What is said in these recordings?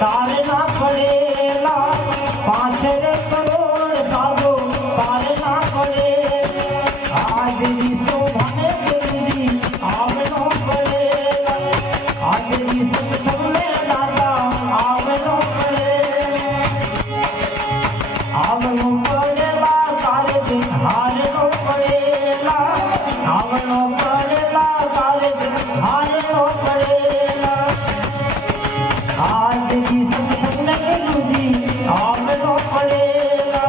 तारे ना पड़ेला 5 करोड़ साधु तारे ना पड़े आज विश्व भने जल्दी आवनो पड़ेला आज विश्व सबने दादा आवनो पड़े आवनो पड़ेला तारे दिन हारनो पड़ेला आवनो पड़ेला तारे दिन हारनो पड़ेला आज की सबने गुरुजी आवनो पड़ेगा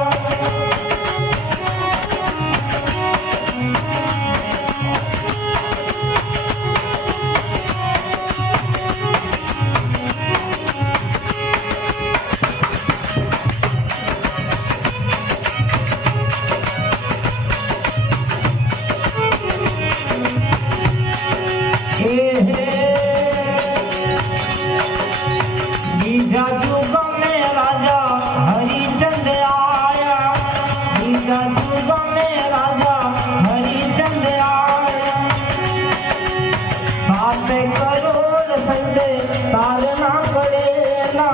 जुग में राजा हरिचंद आया जुग में राजा हरिचंद आया 7 करोड़ संडे तारना पड़ेला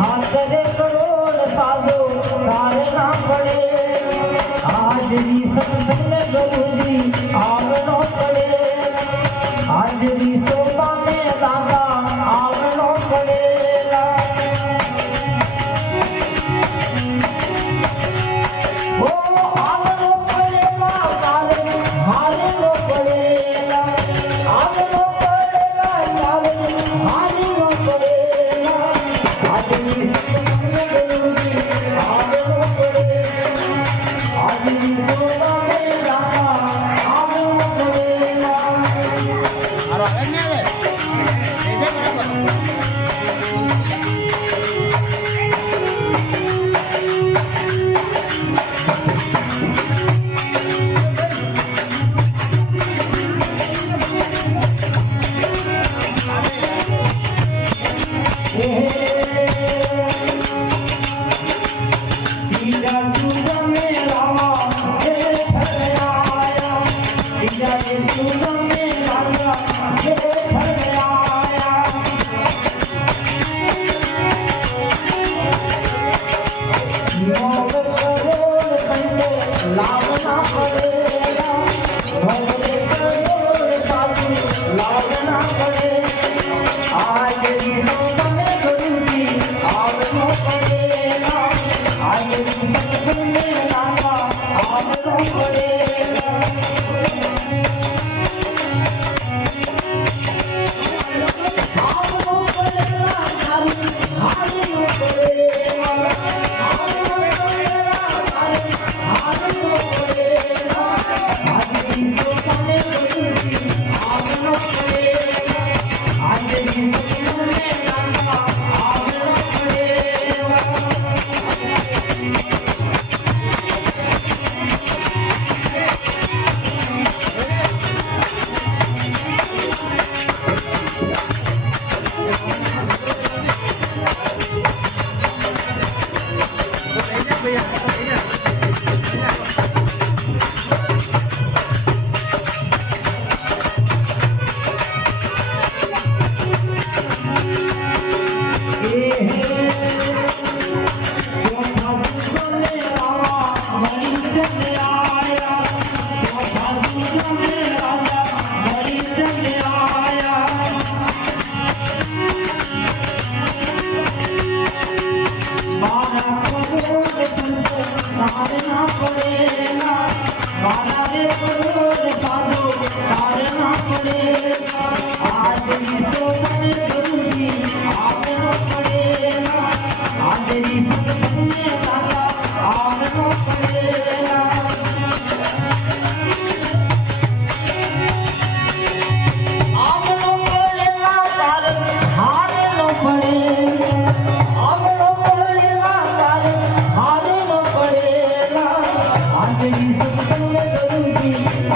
7 करोड़ साधु तारना पड़े आज भी सत्संग गुरुजी आवनो पड़ेला आज भी शोभा में दादा आवनो पड़ेला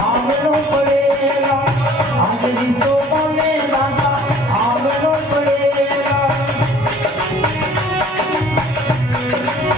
आवनो पड़ेगा आज भी तो बोले दादा હે